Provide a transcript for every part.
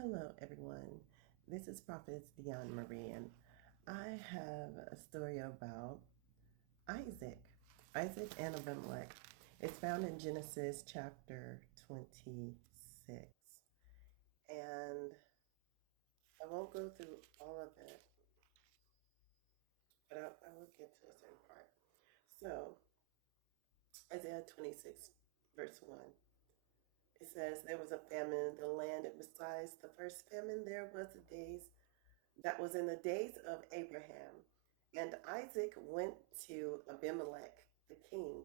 Hello, everyone. This is Prophetess Dion Marie, and I have a story about Isaac, Isaac and Abimelech. It's found in Genesis chapter 26, and I won't go through all of it, but I will get to a certain part. So, Isaiah 26, verse 1. It says, "There was a famine in the land, and besides the first famine, there was the days that was in the days of Abraham. And Isaac went to Abimelech, the king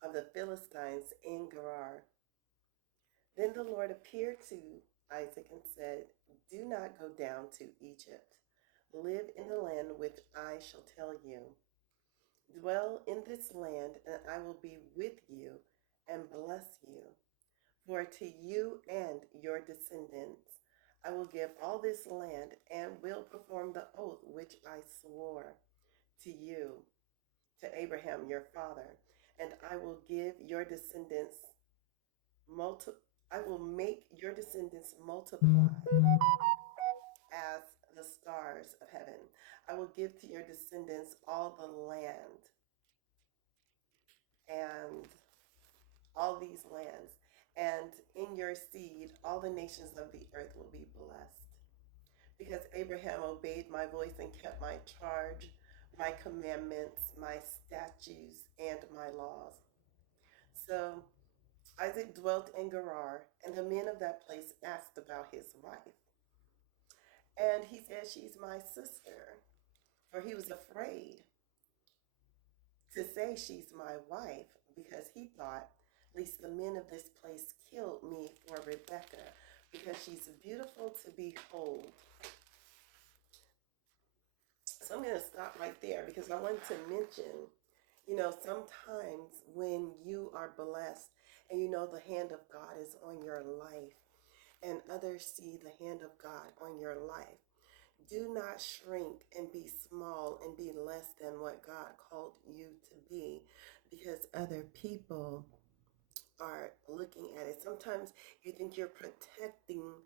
of the Philistines in Gerar. Then the Lord appeared to Isaac and said, 'Do not go down to Egypt. Live in the land which I shall tell you. Dwell in this land, and I will be with you and bless you. For to you and your descendants I will give all this land, and will perform the oath which I swore to you, to Abraham your father. And I will give your descendants I will make your descendants multiply as the stars of heaven. I will give to your descendants all the land and all these lands, and in your seed all the nations of the earth will be blessed. Because Abraham obeyed my voice and kept my charge, my commandments, my statutes, and my laws.' So Isaac dwelt in Gerar, and the men of that place asked about his wife. And he said, 'She's my sister.' For he was afraid to say, 'She's my wife,' because he thought, 'Least the men of this place killed me for Rebekah, because she's beautiful to behold.'" So I'm going to stop right there because I want to mention, sometimes when you are blessed and the hand of God is on your life and others see the hand of God on your life, do not shrink and be small and be less than what God called you to be, because other people are looking at it. Sometimes you think you're protecting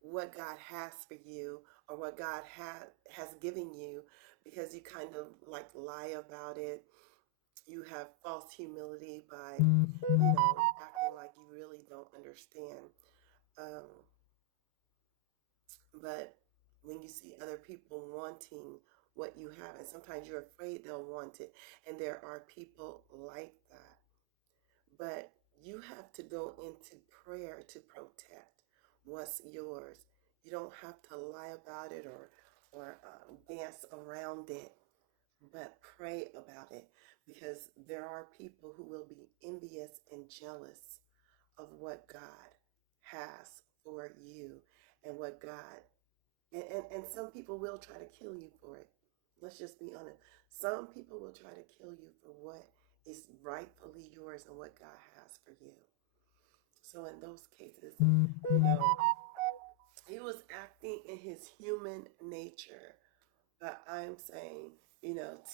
what God has for you or what God has given you, because you kind of like lie about it. You have false humility by, acting like you really don't understand. Um, but when you see other people wanting what you have, and sometimes you're afraid they'll want it, and there are people like that. But you have to go into prayer to protect what's yours. You don't have to lie about it or dance around it, but pray about it, because there are people who will be envious and jealous of what God has for you and what God, and some people will try to kill you for it. Let's just be honest. Some people will try to kill you for what is rightfully yours and what God has for you. So in those cases, he was acting in his human nature. But I'm saying,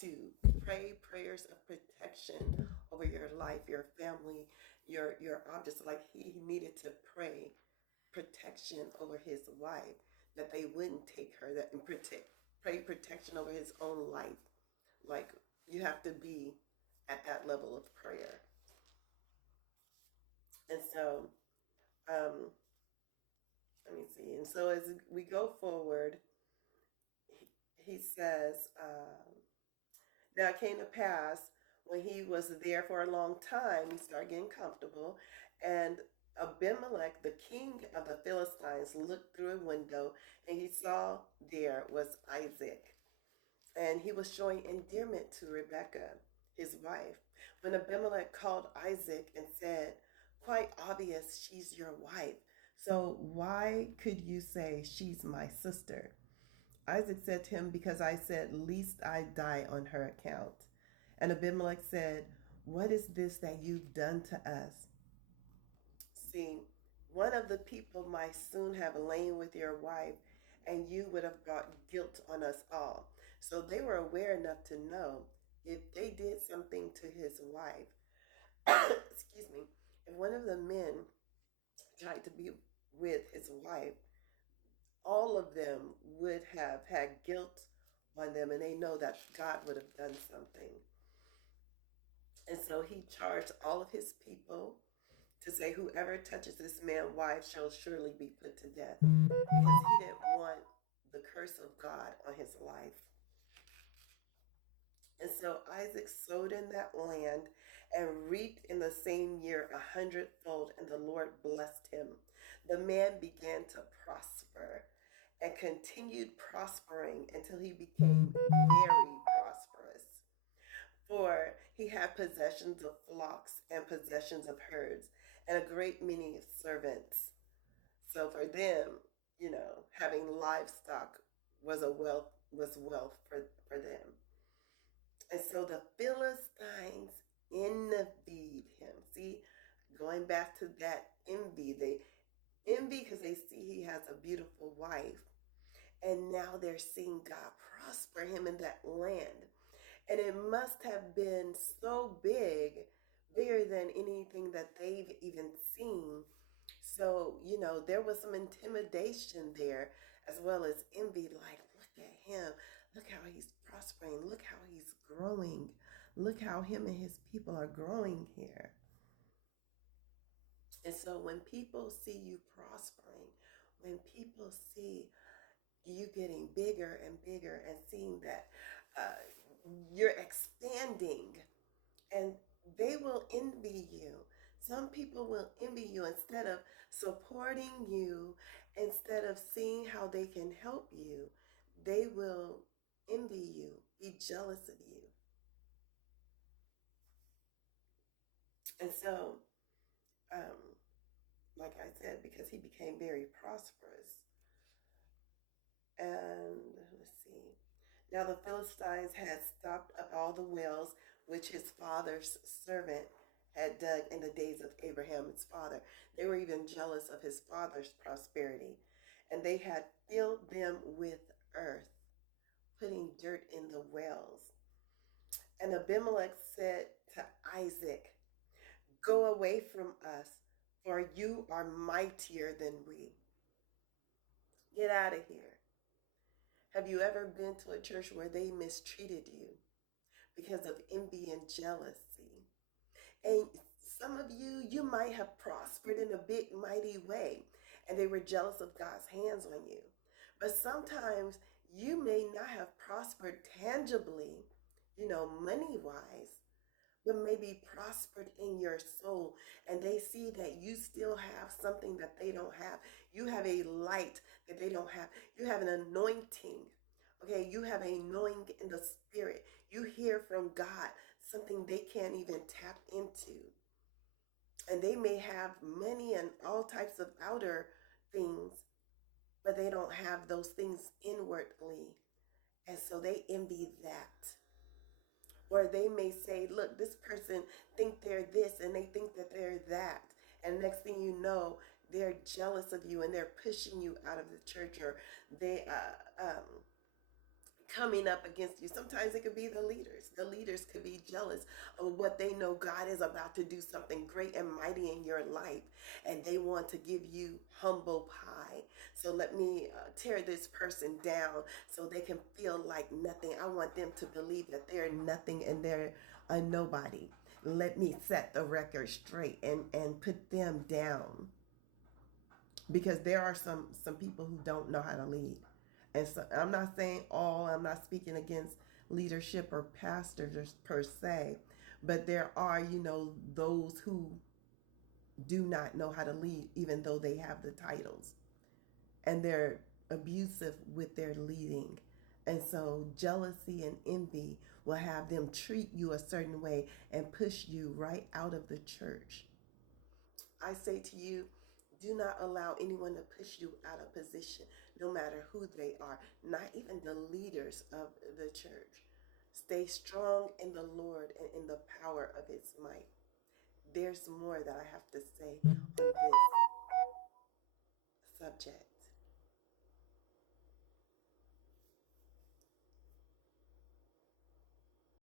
to pray prayers of protection over your life, your family, your objects. Like he needed to pray protection over his wife, that they wouldn't take her, that and pray protection over his own life. Like, you have to be at that level of prayer. And so, um, let me see. And so as we go forward, he says, now it came to pass when he was there for a long time, he started getting comfortable, and Abimelech, the king of the Philistines, looked through a window, and he saw there was Isaac, and he was showing endearment to Rebekah, his wife. When Abimelech called Isaac and said, "Quite obvious she's your wife. So why could you say she's my sister?" Isaac said to him, "Because I said, 'Least I die on her account.'" And Abimelech said, "What is this that you've done to us? See, one of the people might soon have lain with your wife, and you would have brought guilt on us all." So they were aware enough to know if they did something to his wife, excuse me, if one of the men tried to be with his wife, all of them would have had guilt on them, and they know that God would have done something. And so he charged all of his people to say, whoever touches this man's wife shall surely be put to death, because he didn't want the curse of God on his life. And so Isaac sowed in that land and reaped in the same year 100-fold, and the Lord blessed him. The man began to prosper and continued prospering until he became very prosperous. For he had possessions of flocks and possessions of herds and a great many servants. So for them, having livestock was wealth for them. And so the Philistines envied him. See, going back to that envy, they envy because they see he has a beautiful wife. And now they're seeing God prosper him in that land. And it must have been so big, bigger than anything that they've even seen. So, there was some intimidation there, as well as envy, like, look at him. Look how he's prospering. Look how he's growing. Look how him and his people are growing here. And so when people see you prospering, when people see you getting bigger and bigger and seeing that you're expanding, and they will envy you. Some people will envy you instead of supporting you, instead of seeing how they can help you. They will envy you, be jealous of you. And so, like I said, because he became very prosperous. And let's see. Now the Philistines had stopped up all the wells which his father's servant had dug in the days of Abraham, his father. They were even jealous of his father's prosperity. And they had filled them with earth, putting dirt in the wells. And Abimelech said to Isaac, "Go away from us, for you are mightier than we." Get out of here. Have you ever been to a church where they mistreated you because of envy and jealousy? And some of you might have prospered in a big, mighty way, and they were jealous of God's hands on you. But sometimes you may not have prospered tangibly, money-wise, but maybe prospered in your soul, and they see that you still have something that they don't have. You have a light that they don't have. You have an anointing. Okay, you have a knowing in the spirit. You hear from God, something they can't even tap into. And they may have money and all types of outer things, but they don't have those things inwardly. And so they envy that. Or they may say, look, this person think they're this and they think that they're that. And next thing you know, they're jealous of you and they're pushing you out of the church, or they coming up against you. Sometimes it could be the leaders. The leaders could be jealous of what they know God is about to do something great and mighty in your life, and they want to give you humble pie. So let me tear this person down so they can feel like nothing. I want them to believe that they're nothing and they're a nobody. Let me set the record straight and put them down. Because there are some people who don't know how to lead. And so I'm not saying I'm not speaking against leadership or pastors per se, but there are, those who do not know how to lead, even though they have the titles. And they're abusive with their leading. And so jealousy and envy will have them treat you a certain way and push you right out of the church. I say to you, do not allow anyone to push you out of position, no matter who they are, not even the leaders of the church. Stay strong in the Lord and in the power of his might. There's more that I have to say on this subject.